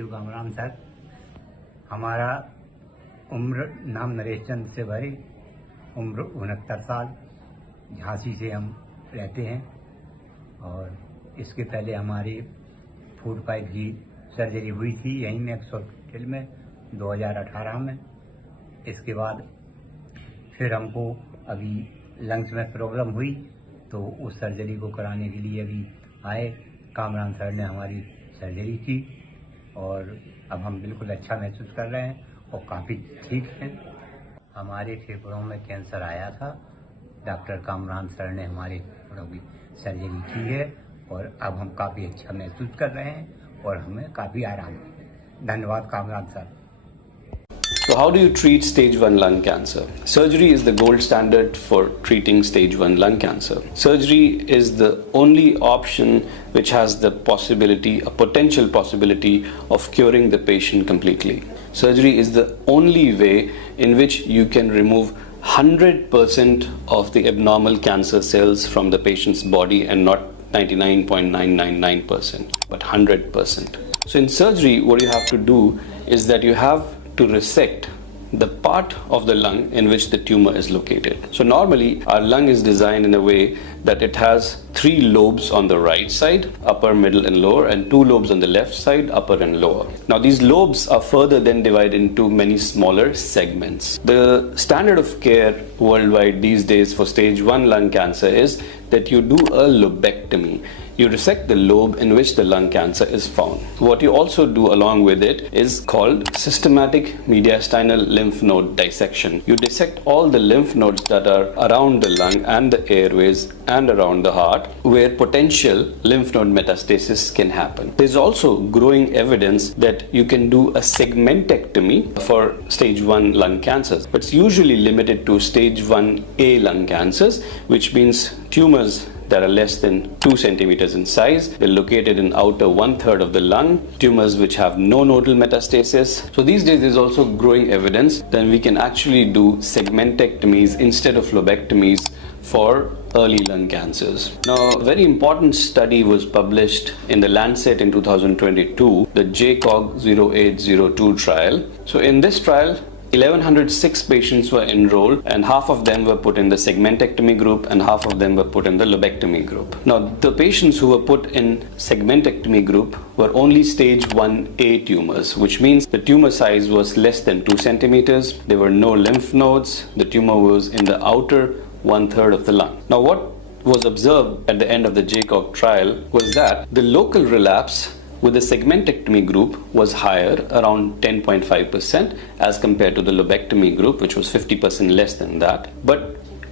You Kamran sir. हमारा उम्र नाम नरेश चंद से भरी, उम्र 69 साल, झांसी से हम रहते हैं। और इसके पहले हमारी फूड पाइप की सर्जरी हुई थी यहीं में एक हॉस्पिटल में 2018 में। इसके बाद फिर हमको अभी लंग्स में प्रॉब्लम हुई तो उस सर्जरी को कराने के लिए अभी आए। कामरान सर ने हमारी सर्जरी की और अब हम बिल्कुल अच्छा महसूस कर रहे हैं और काफ़ी ठीक हैं। हमारे फेफड़ों में कैंसर आया था, डॉक्टर कामरान सर ने हमारे फेफड़ों की सर्जरी की है और अब हम काफ़ी अच्छा महसूस कर रहे हैं और हमें काफ़ी आराम है। धन्यवाद Kamran sir. So how do you treat stage 1 lung cancer? Surgery is the gold standard for treating stage 1 lung cancer. Surgery is the only option which has the possibility, a potential possibility of curing the patient completely. Surgery is the only way in which you can remove 100% of the abnormal cancer cells from the patient's body, and not 99.999%, but 100%. So in surgery, what you have to do is that you have to resect the part of the lung in which the tumor is located. So normally our lung is designed in a way that it has 3 lobes on the right side, upper, middle and lower, and 2 lobes on the left side, upper and lower. Now these lobes are further then divided into many smaller segments. The standard of care worldwide these days for stage 1 lung cancer is that you do a lobectomy. You resect the lobe in which the lung cancer is found. What you also do along with it is called systematic mediastinal lymph node dissection. You dissect all the lymph nodes that are around the lung and the airways and around the heart where potential lymph node metastasis can happen. There's also growing evidence that you can do a segmentectomy for stage 1 lung cancers, but it's usually limited to stage 1A lung cancers, which means tumors that are less than 2 centimeters in size. They're located in outer 1/3 of the lung, tumors which have no nodal metastasis. So these days there's also growing evidence that we can actually do segmentectomies instead of lobectomies for early lung cancers. Now, a very important study was published in the Lancet in 2022, the JCOG 0802 trial. So in this trial, 1106 patients were enrolled, and half of them were put in the segmentectomy group and half of them were put in the lobectomy group. Now, the patients who were put in segmentectomy group were only stage 1A tumors, which means the tumor size was less than 2 centimeters. There were no lymph nodes. The tumor was in the outer 1/3 of the lung. Now, what was observed at the end of the JCOG trial was that the local relapse with the segmentectomy group was higher, around 10.5%, as compared to the lobectomy group, which was 50% less than that. But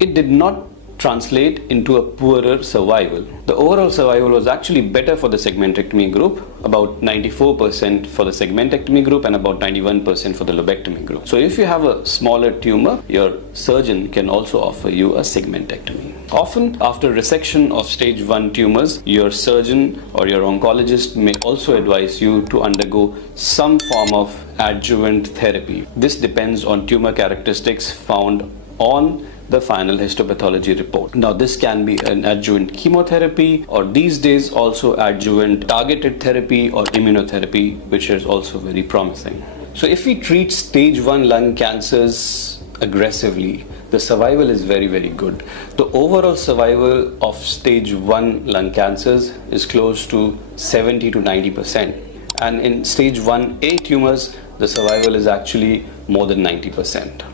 it did not translate into a poorer survival. The overall survival was actually better for the segmentectomy group, about 94% for the segmentectomy group and about 91% for the lobectomy group. So if you have a smaller tumor, your surgeon can also offer you a segmentectomy. Often after resection of stage 1 tumors, your surgeon or your oncologist may also advise you to undergo some form of adjuvant therapy. This depends on tumor characteristics found on the final histopathology report. Now this can be an adjuvant chemotherapy, or these days also adjuvant targeted therapy or immunotherapy, which is also very promising. So if we treat stage 1 lung cancers aggressively, the survival is very, very good. The overall survival of stage 1 lung cancers is close to 70 to 90%. And in stage 1A tumors, the survival is actually more than 90%.